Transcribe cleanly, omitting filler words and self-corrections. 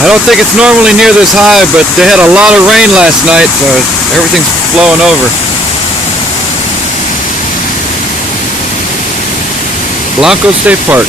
I don't think it's normally near this high, but they had a lot of rain last night, so everything's flowing over. Blanco State Park.